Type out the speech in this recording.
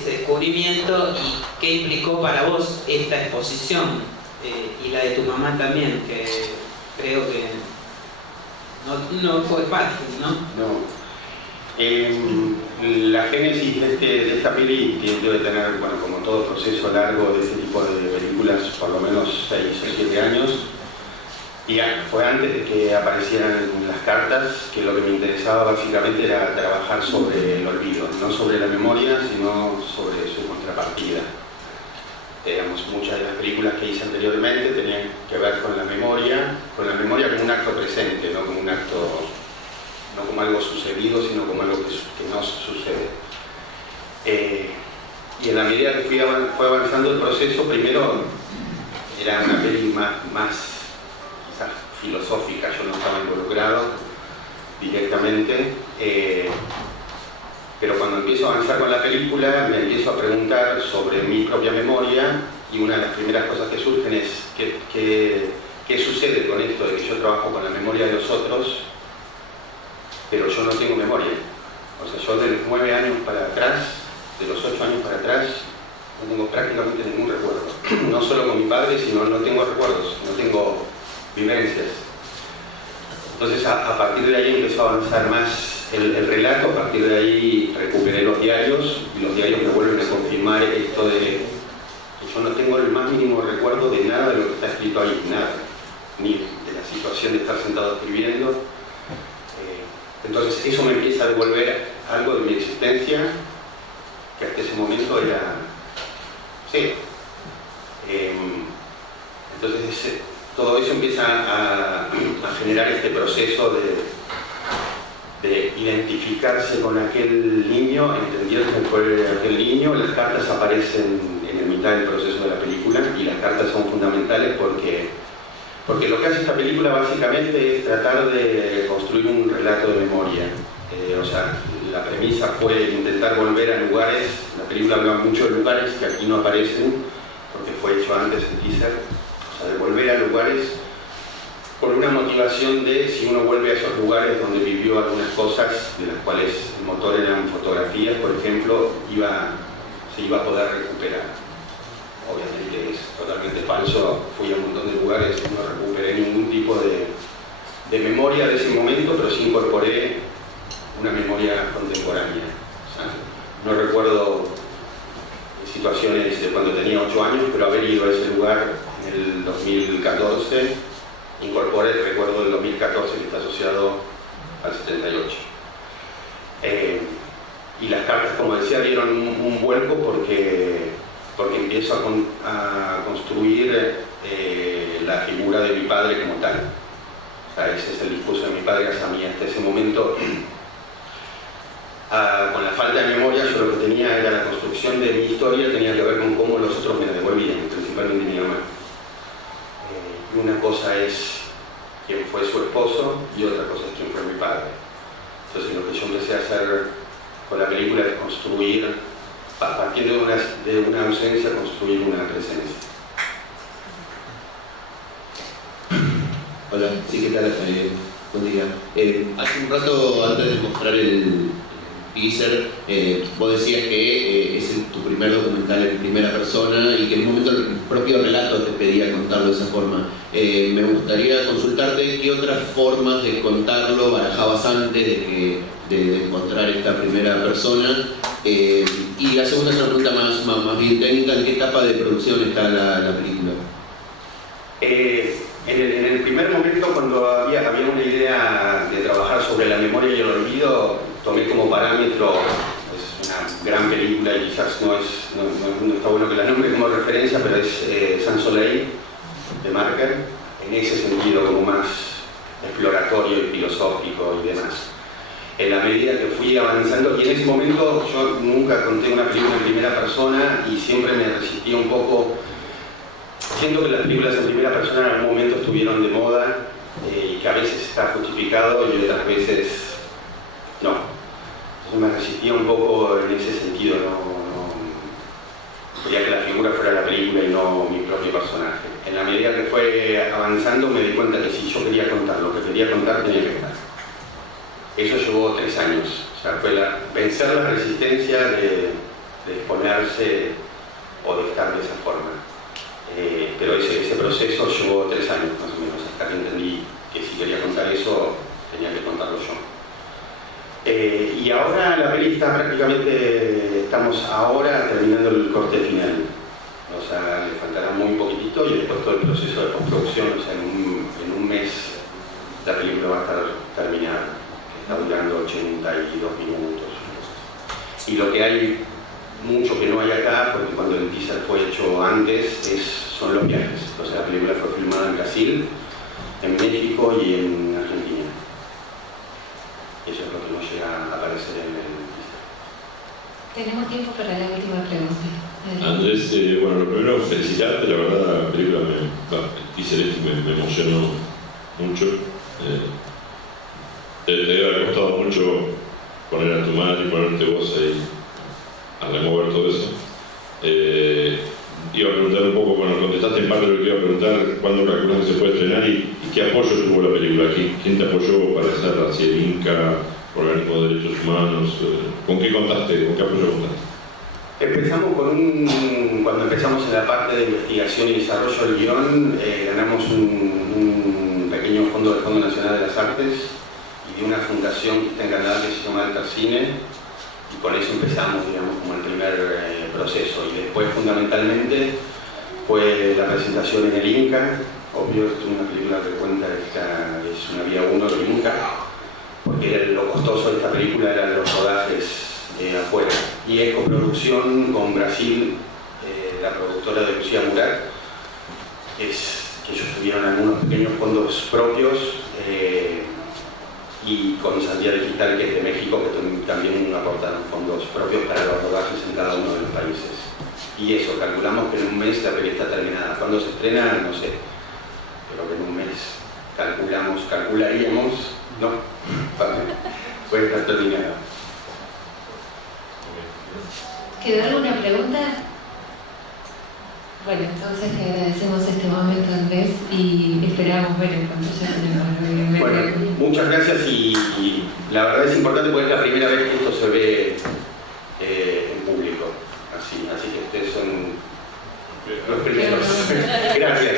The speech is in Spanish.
ese descubrimiento y qué implicó para vos esta exposición y la de tu mamá también, que creo que no fue fácil, ¿no? No. La génesis de esta peli debe tener, bueno, como todo proceso largo de este tipo de películas, por lo menos 6 o 7 años. Y fue antes de que aparecieran las cartas, que lo que me interesaba básicamente era trabajar sobre el olvido, no sobre la memoria, sino sobre su contrapartida. Digamos, muchas de las películas que hice anteriormente tenían que ver con la memoria como un acto presente, no como un acto, no como algo sucedido, sino como algo que no sucede. Y en la medida que fue avanzando el proceso, primero era una peli más quizás filosófica, yo no estaba involucrado directamente, pero cuando empiezo a avanzar con la película me empiezo a preguntar sobre mi propia memoria, y una de las primeras cosas que surgen es ¿qué sucede con esto de que yo trabajo con la memoria de los otros, pero yo no tengo memoria? O sea, yo de los 9 años para atrás, de los 8 años para atrás, no tengo prácticamente ningún recuerdo. No solo con mi padre, sino no tengo recuerdos, no tengo vivencias. Entonces a partir de ahí empezó a avanzar más el relato. A partir de ahí recuperé los diarios, y los diarios me vuelven a confirmar esto de que yo no tengo el más mínimo recuerdo de nada de lo que está escrito ahí, nada, ni de la situación de estar sentado escribiendo. Entonces eso me empieza a devolver algo de mi existencia que hasta ese momento era... sí. Entonces todo eso empieza a generar este proceso de identificarse con aquel niño, entender cómo fue aquel niño. Las cartas aparecen en la mitad del proceso de la película, y las cartas son fundamentales porque lo que hace esta película básicamente es tratar de construir un relato de memoria. O sea, la premisa fue intentar volver a lugares. La película habla mucho de lugares que aquí no aparecen porque fue hecho antes el teaser. O sea, de volver a lugares con una motivación de, si uno vuelve a esos lugares donde vivió algunas cosas, de las cuales el motor eran fotografías, por ejemplo, se iba a poder recuperar. Obviamente es totalmente falso, fui a un montón de lugares y no recuperé ningún tipo de memoria de ese momento, pero sí incorporé una memoria contemporánea. O sea, no recuerdo situaciones de cuando tenía 8 años, pero haber ido a ese lugar en el 2014, incorporé el recuerdo del 2014 que está asociado al 78. Y las cartas, como decía, dieron un vuelco porque empiezo a construir la figura de mi padre como tal. O sea, ese es el discurso de mi padre hacia mí. Hasta ese momento, con la falta de memoria, yo lo que tenía era la construcción de mi historia, tenía que ver con cómo los otros me la devolvían, principalmente mi mamá. Una cosa es quién fue su esposo y otra cosa es quién fue mi padre. Entonces lo que yo empecé a hacer con la película es construir, a partir de una ausencia, construir una presencia. Hola, sí, ¿qué tal? Buen día. Hace un rato, antes de mostrar el teaser, vos decías que es tu primer documental en primera persona y que en un momento el propio relato te pedía contarlo de esa forma. Me gustaría consultarte qué otras formas de contarlo barajabas antes de encontrar esta primera persona. Y la segunda es una pregunta más bien técnica: ¿en qué etapa de producción está la película? En el primer momento, cuando había una idea de trabajar sobre la memoria y el olvido, tomé como parámetro, es una gran película y quizás no está bueno que la nombre como referencia, pero es Sans Soleil de Marker, en ese sentido como más exploratorio y filosófico y demás. En la medida que fui avanzando, y en ese momento yo nunca conté una película en primera persona y siempre me resistía un poco. Siento que las películas en primera persona en algún momento estuvieron de moda y que a veces está justificado y otras veces no. Entonces me resistía un poco en ese sentido, no quería que la figura fuera la película y no mi propio personaje. En la medida que fue avanzando me di cuenta que si yo quería contar lo que quería contar, tenía que estar. Eso llevó 3 años, o sea, fue vencer la resistencia de exponer imaginarse o de estar de esa forma. Pero ese proceso llevó 3 años más o menos, hasta que entendí que si quería contar eso, tenía que contarlo yo. Y ahora la peli está prácticamente, estamos ahora terminando el corte final. O sea, le faltará muy poquitito y después todo el proceso de postproducción, o sea, en un mes la película va a estar terminada. Está durando 82 minutos. Y lo que hay mucho que no hay acá, porque cuando el teaser fue hecho antes, son los viajes. O sea, la película fue filmada en Brasil, en México y en Argentina. Eso es lo que no llega a aparecer en el teaser. Tenemos tiempo para la última pregunta. Andrés, bueno, lo primero felicitarte, la verdad la película el teaser me emocionó mucho. Te debe haber costado mucho poner a tu madre y ponerte vos ahí a remover todo eso. Iba a preguntar un poco, bueno, contestaste en parte lo que iba a preguntar, ¿cuándo calculas que se puede estrenar y qué apoyo tuvo la película? ¿Quién te apoyó para hacerla? ¿Si el Inca, Organismo de Derechos Humanos? ¿Con qué contaste? ¿Con qué apoyo contaste? Empezamos cuando empezamos en la parte de investigación y desarrollo del guión, ganamos un pequeño fondo del Fondo Nacional de las Artes y de una fundación que está en Canadá que se llama Altarcine, y con eso empezamos, digamos, como el primer proceso. Y después, fundamentalmente, fue la presentación en el Inca. Obvio, es una película que cuenta, es una vía 1 del Inca, porque lo costoso de esta película eran los rodajes afuera. Y es coproducción con Brasil, la productora de Lucía Murat, que ellos tuvieron algunos pequeños fondos propios, y con Sandía Digital, que es de México, que también aportaron fondos propios para los rodajes en cada uno de los países. Y eso, calculamos que en un mes la peli está terminada. ¿Cuándo se estrena? No sé. Pero que en un mes calcularíamos, ¿no? Puede estar terminada. ¿Quedó alguna pregunta? Bueno, entonces te agradecemos este momento, Andrés, y esperamos ver en pantalla tenemos. Bueno, muchas gracias y la verdad es importante porque es la primera vez que esto se ve en público. Así que ustedes son los primeros. Gracias.